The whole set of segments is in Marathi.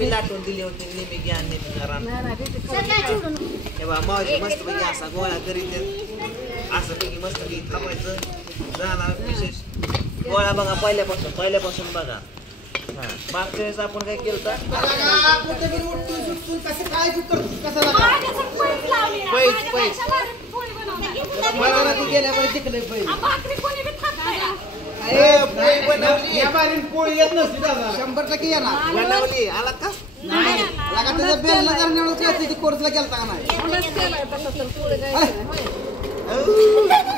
रात्री लाटून दिली होती नेहमी घ्या नेहमी करा हे बा मावशी मस्त पैकी असा गोळा करीत असं पैकी मस्त पैकी थांबायचं झाला विशेष गोळा बघा पहिल्यापासून बघा हा मागच्या वेळेस आपण काय केलं तर पोळी येत नसती 100% येणार बनवली आला का कोर्सला गेलता का नाही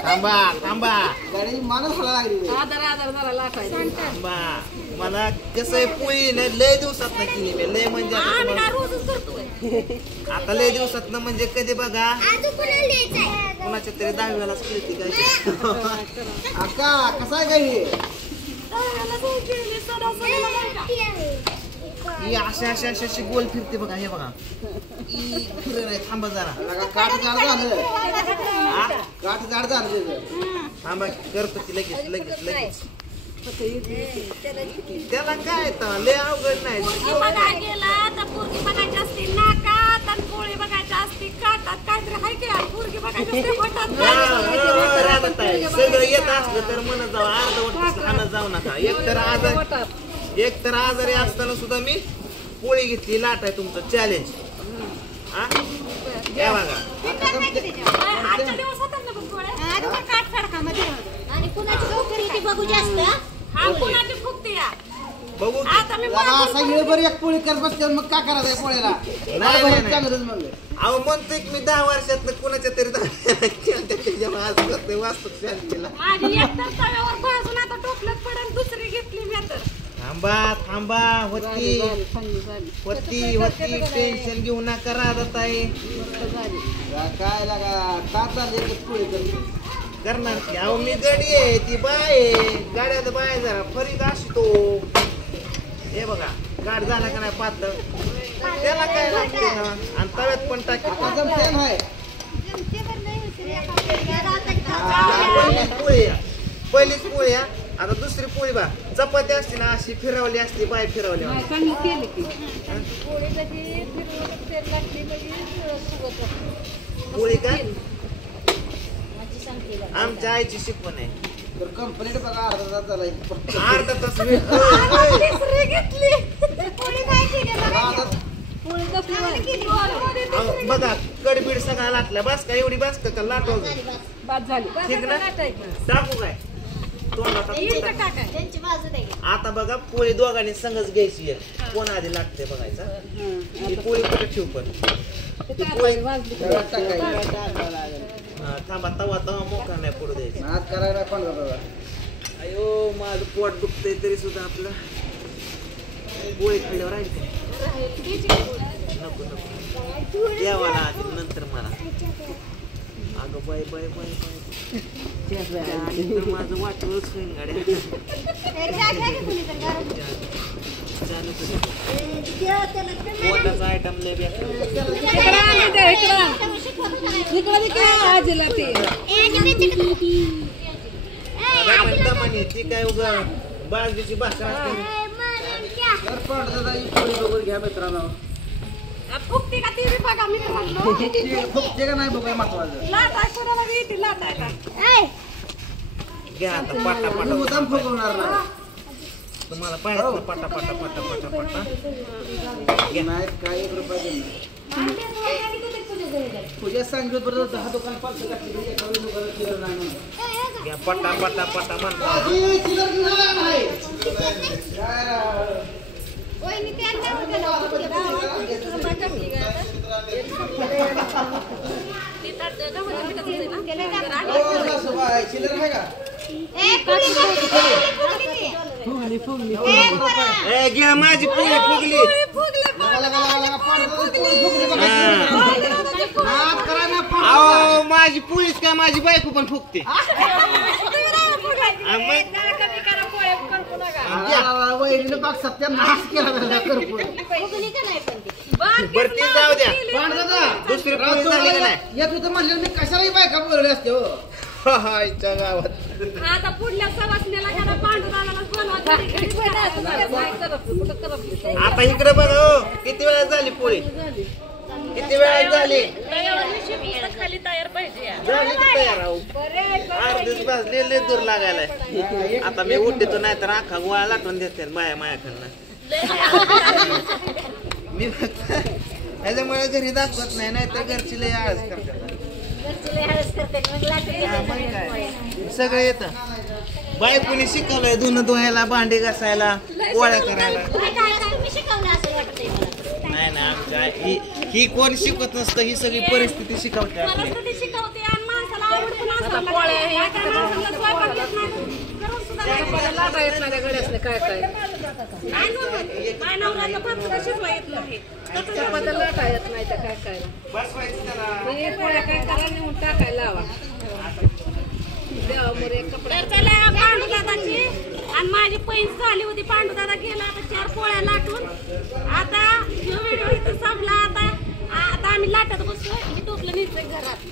थांबा थांबा गाडी मला झाला लागली थांबा मला कसं आहे पोळी लय दिवसात ना केली मी लय म्हणजे आता लय दिवसात ना म्हणजे कधी बघा कोणाच्या तरी 10वीलाच केली काय अक्का कसा आहे काही ही अशी गोल फिरते बघा हे बघा फिरत आहे थांबा जरा काठ झाड झालं थांबा करतो ती लगेच त्याला काय तर लय अवघड नाही सगळं येत असलं तर म्हणत जाऊ अर्धवट खाणं जाऊ नका एक तर आजारी असताना सुद्धा मी पोळी घेतली लाट आहे तुमचं चॅलेंज हा बघा बघू एक पोळी करत बसते मग काय करायचं पोळीला अहो म्हणतोय की मी 10 वर्षात कुणाच्या तरी आज करतोय वास्तू शांतीला थांबा होती टेन्शन घेऊ नका राहत आहे काय लागा का चालली पोळी करणार की अहो मी गडी आहे ती बाय आहे गाड्यात बाय जरा फरीक असतो हे बघा गाड झाला का नाही पातळ त्याला काय लागते आणि तव्यात पण टाकी पहिलीच पोळी आता दुसरी पोळी बा चपाती असते ना अशी फिरवली असती बाय फिरवली पोळी का आमच्या आईची शिकवण आहे कंप्लीट बघा अर्धा तास झाला अर्धा तास बघा कडबीड सगळा लाटला बस का एवढी बस का लाटव ठीक ना टाकू काय आता बघा पोळी दोघांनी संगच घ्यायची आहे कोण आधी लागते बघायचा ही पोळी कुठे ठेवू पण थांबा तवा मोका नाही पुढे द्यायचा अयो माझं पोट दुखतंय तरी सुद्धा आपलं पोळी खाल्ल्यावर राहील नको देवाला नंतर मला अगं बाय माझं वाटवच होईल गाड्या पोटाचा आयटम लय ती काय उगा बाजूची भाषा घ्या मित्रांनो फुकते का ती बघा मित्रांनो फुकते का नाही बघा महत्वाचं घ्या आता पाटा मुद्दाम फुगवणार ना तुम्हाला पाहिजे पाटा नाही काय 1 रुपया तुझ्या सांगितलं बरं 10 दुकान 5 घ्या पटा म्हणतो घ्या माझी पोळी फुगली माझी पोळीच काय माझी बायको पण फुगते बरती जाऊ द्या दुसरी पोळी झाली का नाही येत होतं म्हणलं मी कशालाही बायका बोलले असते हो गावात आता पुढल्या सवासण्याला पांडुराला बोलवा आता इकडे बघा हो किती वेळा झाली पोळी किती वेळा झाली खाली तयार पाहिजे झाली की तयार आहो अर्धीच भाजलेले दूर लागायलाय आता मी उठतो नाही तर अख्खा गोळा लाटून देते मायाकडनं मी फक्त त्याच्यामुळे घरी दाखवत नाही नाहीतर घरची लय आळस करतात सगळं येतं बायकोनी शिकवलंय धुणं धुवायला भांडी घासायला पोळ्या करायला नाही ना आमच्या ही कोण शिकवत नसतं ही सगळी परिस्थिती शिकवते आपली परिस्थिती शिकवते आणि माणसाला आवड पण असतं काय काय माणसाला स्वयंपाक येत नाही करून सुद्धा नाही येत नाही गड्यासने काय काय काय नवऱ्याला पण सुद्धा शिजवा येत नाही चपात्या लाटा येत नाही तर काय काय बसवायचं त्याला हे पोळ्या काय करा नेऊन टाकायला लावा देवामुळे कपडा चला पांडुदादाची आणि माझी पैस झाली होती पांडुदादा गेला आता 4 पोळ्या लाटून आता व्हिडिओ इथं संपला आता आम्ही लाटत बसलो मी टोपलं निघतोय घरात